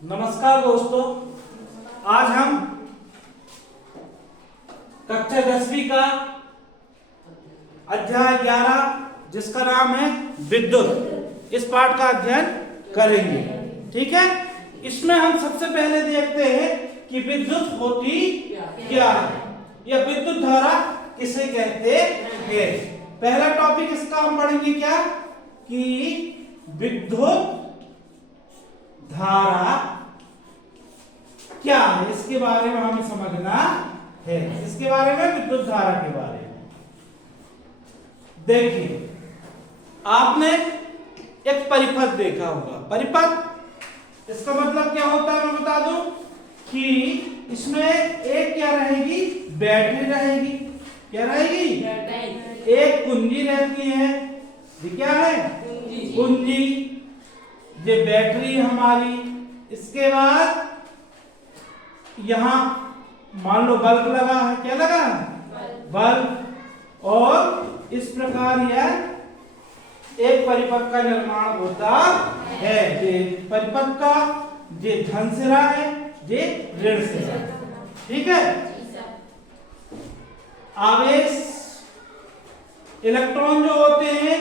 नमस्कार दोस्तों, आज हम कक्षा 10वीं का अध्याय 11 जिसका नाम है विद्युत, इस पाठ का अध्ययन करेंगे। ठीक है, इसमें हम सबसे पहले देखते हैं कि विद्युत होती क्या है या विद्युत धारा किसे कहते हैं। पहला टॉपिक इसका हम पढ़ेंगे क्या कि विद्युत धारा क्या है, इसके बारे में हमें समझना है। इसके बारे में विद्युत धारा के बारे में देखिए, आपने एक परिपथ देखा होगा। परिपथ इसका मतलब क्या होता है मैं बता दूं कि इसमें एक क्या रहेगी, बैटरी रहेगी। क्या रहेगी? एक कुंजी रहती है। ये क्या है? कुंजी। ये बैटरी हमारी। इसके बाद यहां मान लो बल्ब लगा है। क्या लगा है? बल्ब। और इस प्रकार यह एक परिपथ का निर्माण होता है। ये परिपथ का ये धन सिरा है, ये ऋण सिरा। ठीक है, आवेश इलेक्ट्रॉन जो होते हैं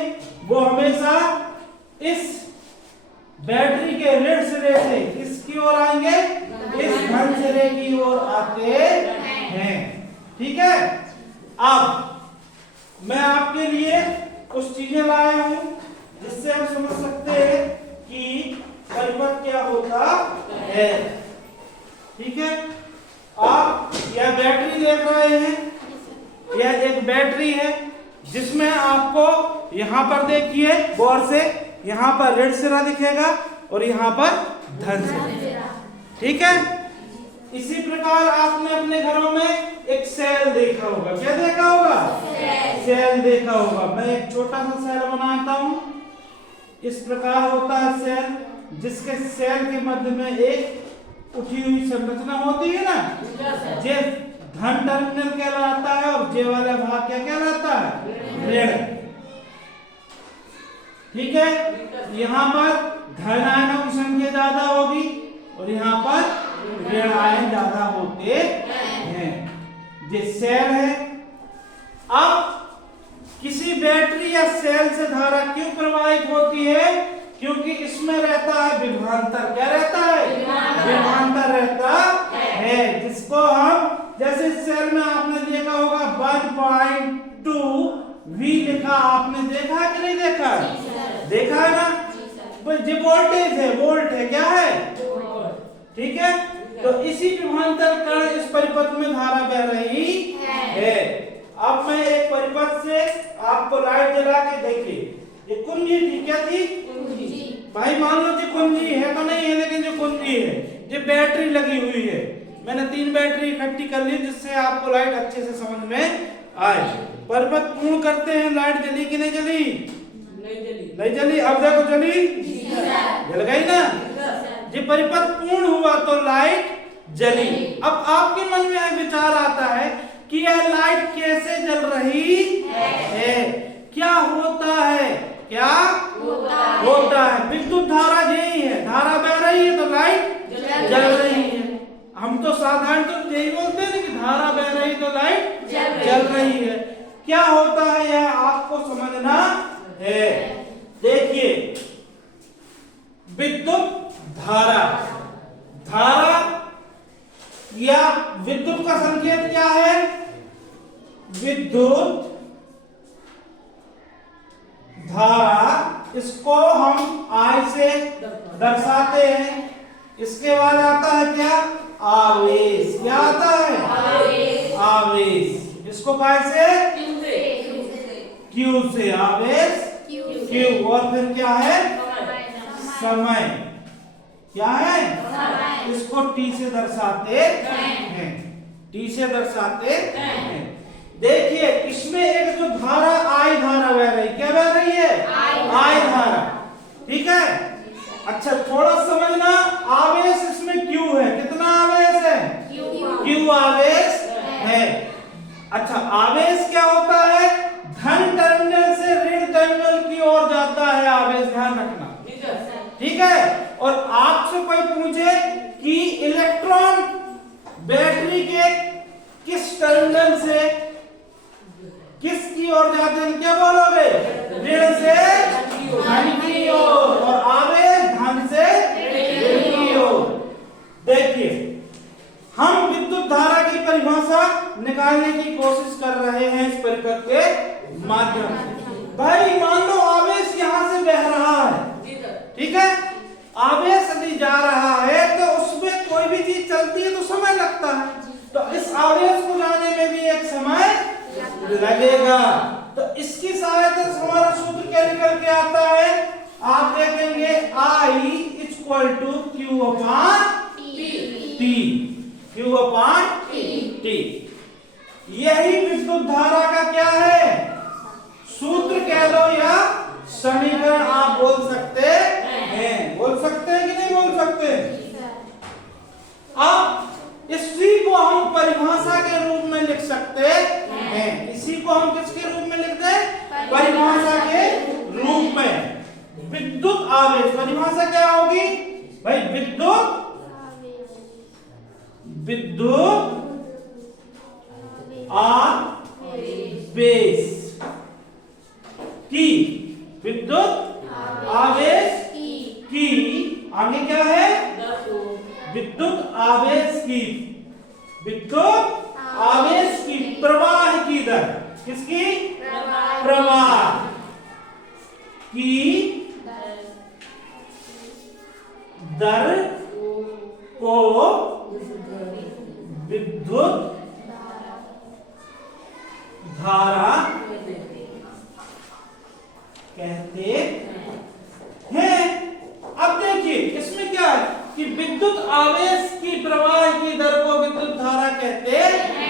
वो हमेशा इस बैटरी के ऋण सिरे से किसकी ओर आएंगे? इस धन सिरे की ओर आते हैं। ठीक है, अब मैं आपके लिए कुछ चीजें लाया हूं जिससे हम समझ सकते हैं कि परिपथ क्या होता है। ठीक है, आप यह बैटरी देख रहे हैं। यह एक बैटरी है जिसमें आपको यहां पर देखिए गौर से, यहां पर ऋण सिरा दिखेगा और यहां पर धन सिरा। ठीक है, इसी प्रकार आपने अपने घरों में एक सेल देखा होगा। क्या देखा होगा? सेल देखा होगा। मैं एक छोटा सा सेल बनाता हूं। इस प्रकार होता है सेल, जिसके सेल के मध्य में एक उठी हुई संरचना होती है ना। जे धन टर्मिनल कहलाता है और जे वाला भाग क्या कहलाता है? ऋण। ठीक है, यहाँ पर धन आयनों की संख्या ज्यादा होगी और यहाँ पर ऋण आयन ज्यादा होते हैं। ये सेल है। अब किसी बैटरी या सेल से धारा क्यों प्रवाहित होती है? क्योंकि इसमें रहता है विभवांतर। क्या रहता है? विभवांतर रहता है, जिसको हम जैसे इस सेल में आपने देखा होगा 1.2 V लिखा। आपने देखा कि नहीं देखा? देखा है ना? जो वोल्टेज है, वोल्ट है। क्या है? ठीक है, तो इसी विभवांतर कारण इस परिपथ में धारा बह रही है। अब मैं एक परिपथ से आपको लाइट जला के देखिए। ये कुंजी थी। क्या थी? भाई मान लो जी कुंजी है तो नहीं है, लेकिन जो कुंजी है ये बैटरी लगी हुई है। मैंने 3 बैटरी इकट्ठी कर ली जिससे आपको लाइट अच्छे से समझ में आए। परिपथ पूर्ण करते हैं। लाइट जली कि नहीं जली? नहीं जली। अब देखो जली, जल गई ना। ये परिपथ पूर्ण हुआ तो लाइट जली। अब आपके मन में एक विचार आता है कि यह लाइट कैसे जल रही है, क्या होता है? क्या होता है? विद्युत धारा यही है। धारा बह रही है तो लाइट जल रही है। हम तो साधारण तो यही बोलते हैं कि धारा बह रही तो लाइट जल रही है। क्या होता है यह आपको समझना है। देखिए, विद्युत धारा, धारा या विद्युत का संकेत क्या है? विद्युत धारा, इसको हम I से दर्शाते हैं। इसके बाद आता है क्या? आवेश। क्या आता है? आवेश। इसको कैसे? Q से आवेश Q। और फिर क्या है? समय। क्या है? इसको T से दर्शाते हैं। T से दर्शाते हैं। देखिए, इसमें एक जो धारा I धारा बह रही। क्या बह रही है? I धारा। ठीक है, अच्छा थोड़ा समझना। आवेश इसमें Q है। कितना आवेश है? Q आवेश है। अच्छा, आवेश क्या होता है? धन टर्मिनल से ऋण टर्मिनल की ओर जाता है आवेश, ध्यान रखना। ठीक है, और आपसे कोई पूछे equal to q upon t, q upon t. यही विद्युत धारा का क्या है, सूत्र कह लो या समीकरण आप बोल सकते हैं। बोल सकते हैं कि नहीं बोल सकते? अब इसी को हम परिभाषा के रूप में लिख सकते हैं। इसी को हम किसके रूप में लिखते हैं? परिभाषा के रूप में। विद्युत आवेश परिभाषा क्या होगी भाई? विद्युत आवेश की, विद्युत आवेश की आगे क्या है? विद्युत आवेश की, विद्युत आवेश की प्रवाह की दर, किसकी? प्रवाह की दर को विद्युत धारा कहते हैं। अब देखिए इसमें क्या है कि विद्युत आवेश की प्रवाह की दर को विद्युत धारा कहते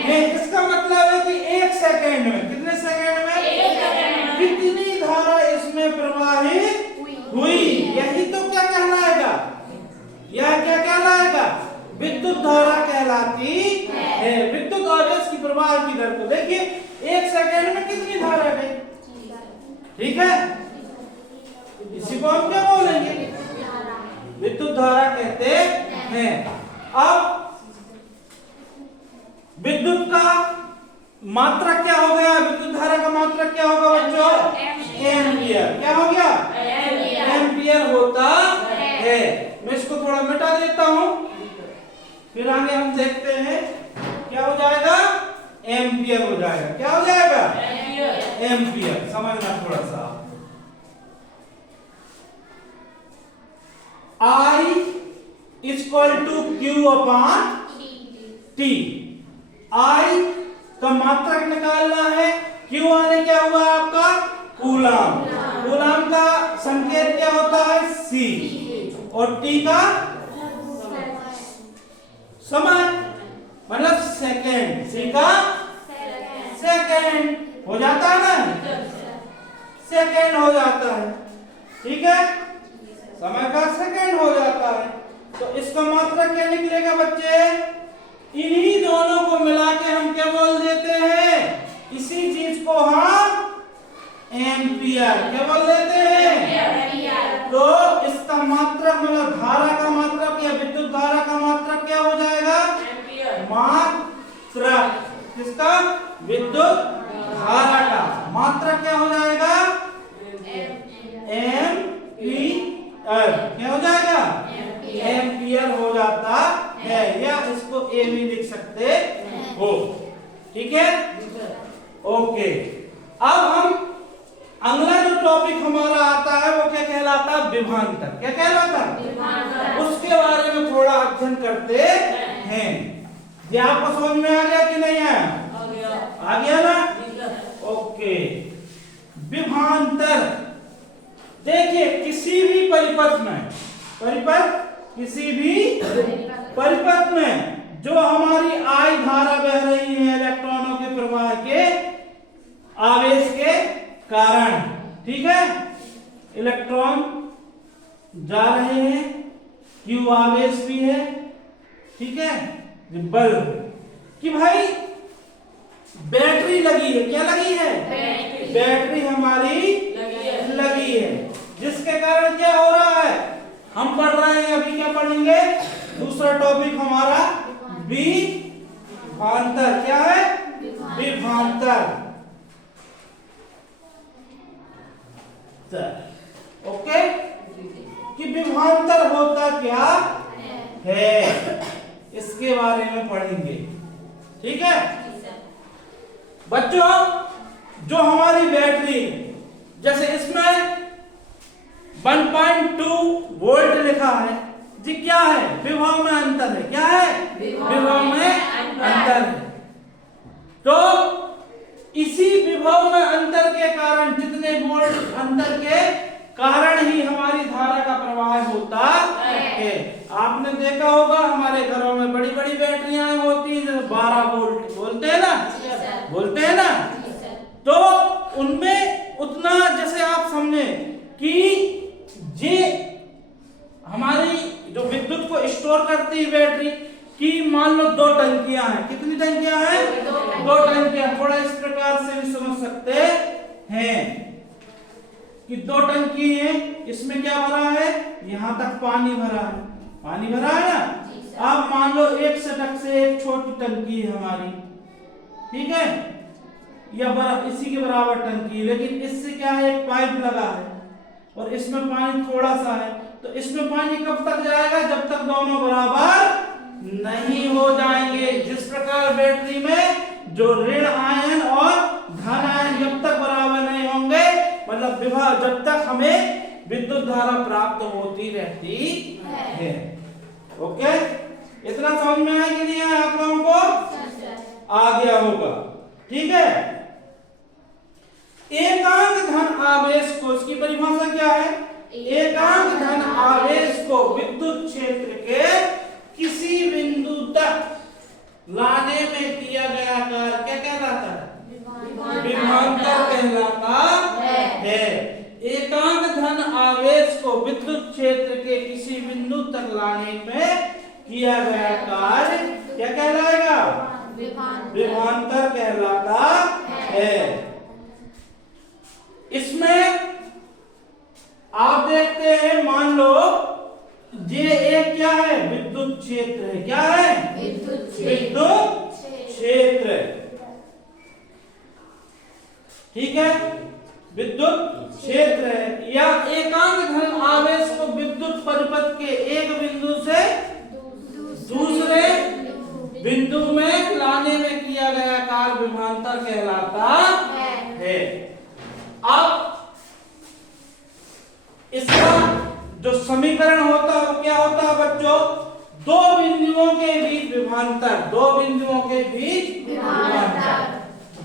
हैं। इसका मतलब है कि 1 सेकंड में, कितने सेकंड में? 1 सेकंड में कितनी धारा इसमें प्रवाहित हुई, यही तो क्या कहलाएगा? यह क्या कहलाएगा? विद्युत धारा कहलाती है। विद्युत आवेश की प्रवाह की दर को देखिए 1 सेकंड में कितनी धारा गई, ठीक है? इसी को हम क्या बोलेंगे? विद्युत धारा कहते हैं। अब विद्युत का मात्रक क्या हो गया? विद्युत धारा का मात्रक क्या होगा बच्चों? एम्पियर। क्या हो गया? एम्पियर होता है। मैं इसको थोड़ा मिटा देता हूं, फिर आगे हम देखते हैं क्या हो जाएगा? एम्पियर हो जाएगा। क्या हो जाएगा? एम्पियर। समझना थोड़ा सा। I equal to q upon t. I का मात्रक निकालना है। क्यू आने क्या हुआ आपका? कूलम। कूलम का संकेत क्या होता है? C। और टी का समय, मतलब सेकेंड। सी का सेकेंड हो जाता है ना, सेकेंड हो जाता है, ठीक है? समय का सेकेंड हो जाता है। तो इसका मात्रक क्या निकलेगा बच्चे? इन्हीं दोनों को मिला के हम क्या बोल देते हैं? इसी चीज को हम एम्पियर क्या बोल देते हैं? तो इसका मात्रक मतलब धारा का मात्रक या विद्युत धारा का मात्रक क्या हो जाएगा? मात्रक किसका? विद्युत धारा का मात्रक क्या हो जाएगा? एम्पियर। क्या हो जाएगा? एम्पियर हो जाता है, या इसको ए भी लिख सकते हो, ठीक है? ओके। अब हम अगला जो टॉपिक हमारा आता है वो क्या कहलाता है? विभवांतर। क्या कहलाता है? उसके बारे में थोड़ा अध्ययन करते हैं। ये आपको समझ में आ गया कि नहीं आया? आ गया ना? ओके। विभवांतर देखिए किसी भी परिपथ में, किसी भी परिपथ में जो हमारी आई धारा बह रही है इलेक्ट्रॉनों के प्रवाह के आवेश के कारण, ठीक है? इलेक्ट्रॉन जा रहे हैं, क्यू आवेश भी है, ठीक है? बल्ब कि भाई बैटरी लगी है। क्या लगी है? बैटरी हमारी लगी है, जिसके कारण क्या हो रहा है? हम पढ़ रहे हैं, अभी क्या पढ़ेंगे? दूसरा टॉपिक हमारा विभवांतर। क्या है? विभवांतर। ओके, कि विभवांतर होता क्या है इसके बारे में पढ़ेंगे, ठीक है बच्चों? जो हमारी बैटरी, जैसे इसमें 1.2 वोल्ट लिखा है जी, क्या है? विभव में अंतर है। क्या है? विभव में अंतर है। तो इसी विभव में अंतर के कारण, जितने वोल्ट अंतर के कारण ही हमारी धारा का प्रवाह होता आपने देखा होगा हमारे घरों में बड़ी बड़ी बैटरियां होती हैं जैसे 12 वोल्ट बोलते हैं ना, बोलते हैं ना, तो उनमें उतना जैसे आप समझे कि ये हमारी जो विद्युत को स्टोर करती है बैटरी की, मान लो 2 टंकियां हैं। कितनी टंकियां हैं? 2 टंकियां। थोड़ा इस प्रकार से भी समझ सकते हैं कि 2 टंकी हैं, इसमें क्या भरा है? यहाँ तक पानी भरा है, पानी भरा है ना। अब मान लो एक सटक से एक छोटी टंकी है हमारी, ठीक है, या इसी के बराबर टंकी, लेकिन इससे क्या है, एक पाइप लगा है और इसमें पानी थोड़ा सा है, तो इसमें पानी कब तक जाएगा? जब तक दोनों बराबर नहीं हो जाएंगे। जिस प्रकार बैटरी में जो ऋण आयन और धन आयन जब तक बराबर नहीं होंगे, मतलब विभव, जब तक हमें विद्युत धारा प्राप्त होती रहती है। ओके, इतना समझ में आया कि नहीं आया आप लोगों को? आ गया होगा, ठीक है। एकांक धन आवेश को, इसकी परिभाषा क्या है? एकांक धन आवेश को विद्युत क्षेत्र के किसी बिंदु तक लाने में किया गया कार्य क्या कहलाता है? विभवांतर कहलाता है। एकांक धन आवेश को विद्युत क्षेत्र के किसी बिंदु तक लाने में किया गया कार्य क्या कहलाएगा? विभवांतर कहलाता है। इसमें आप देखते हैं, मान लो ये एक क्या है? विद्युत क्षेत्र है। क्या है? विद्युत क्षेत्र, ठीक है, विद्युत क्षेत्र है। या एकांक धन आवेश को विद्युत परिपथ के एक बिंदु से दूसरे बिंदु में लाने में किया गया कार्य विभवांतर कहलाता है। अब इसका जो समीकरण होता है वो क्या होता है बच्चों? 2 बिंदुओं के बीच विभवांतर, 2 बिंदुओं के बीच विभवांतर,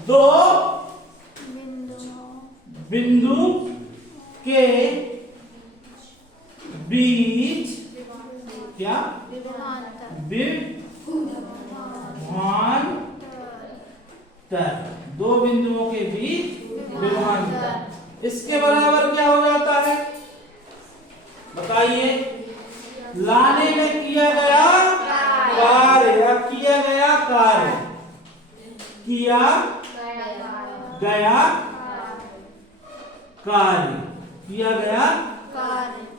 2 बिंदु के बीच क्या? विभवांतर, 2 बिंदुओं के बीच विभवांतर। इसके बराबर क्या हो जाता है बताइए? लाने में किया गया कार्य, या किया गया कार्य, किया गया कार्य, किया गया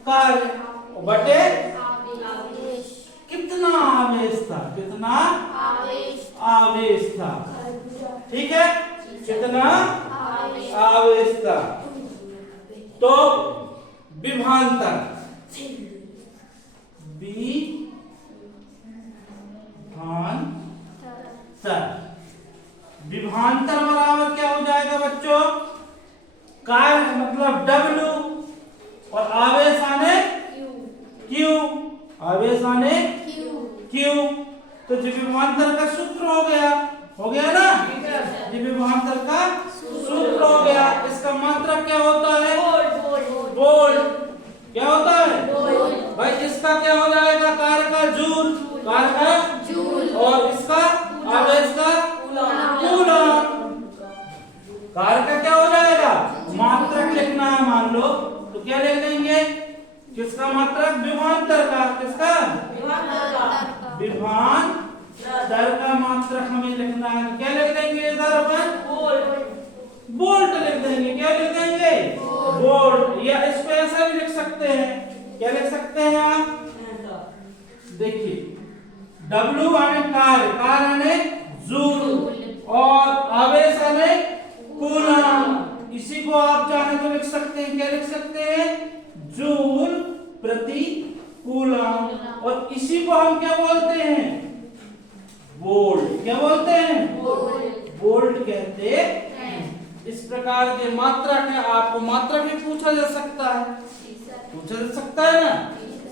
कार्य बटे कितना आवेश था? कितना आवेश था, ठीक है, कितना आवेश था। तो विभवांतर, विभवांतर बराबर क्या हो जाएगा बच्चों? कार्य मतलब W और आवेश आने Q, आवेश आने Q। तो जी विभवांतर का सूत्र हो गया ना? जी विभवांतर का सूत्र हो गया। इसका मात्रक क्या होता है? वोल्ट। क्या होता है भाई? इसका क्या हो जाएगा? कार्य का जूल, कार्य का जूल, और इसका आवेश का कूलम। कार्य का क्या हो जाएगा? मात्रक लिखना है मान लो, तो क्या लिख देंगे? किसका मात्रक? विभवांतर का। किसका? विभवांतर का मात्रक हमें लिखना है, तो क्या लिख देंगे इधर अपन? वोल्ट लिख देंगे। क्या लिख देंगे? वोल्ट। या इसको ऐसा भी लिख सकते हैं, क्या लिख सकते हैं आप? देखिए W आने कार्य, कार्य आने जूल, और आवेश आने कूलम। इसी को आप चाहे तो लिख सकते हैं, क्या लिख सकते हैं? जूल प्रति कूलम। और इसी को हम क्या बोलते हैं? वोल्ट। क्या बोलते हैं? वोल्ट कहते हैं। इस प्रकार के मात्रा के आपको मात्रा भी पूछा जा सकता है, पूछा जा सकता है ना।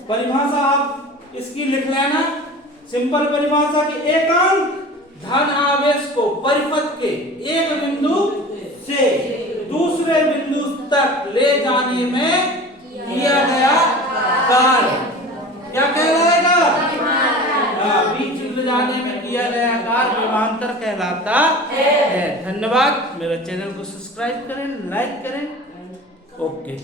परिभाषा आप इसकी लिख लेना, सिंपल परिभाषा की एकांक धन आवेश को परिपथ के एक बिंदु से दूसरे बिंदु तक ले जाने में किया गया कार्य क्या कहलाएगा? मिलाने में किया गया कार्य विभवांतर कहलाता है। धन्यवाद। मेरा चैनल को सब्सक्राइब करें, लाइक करें। ओके।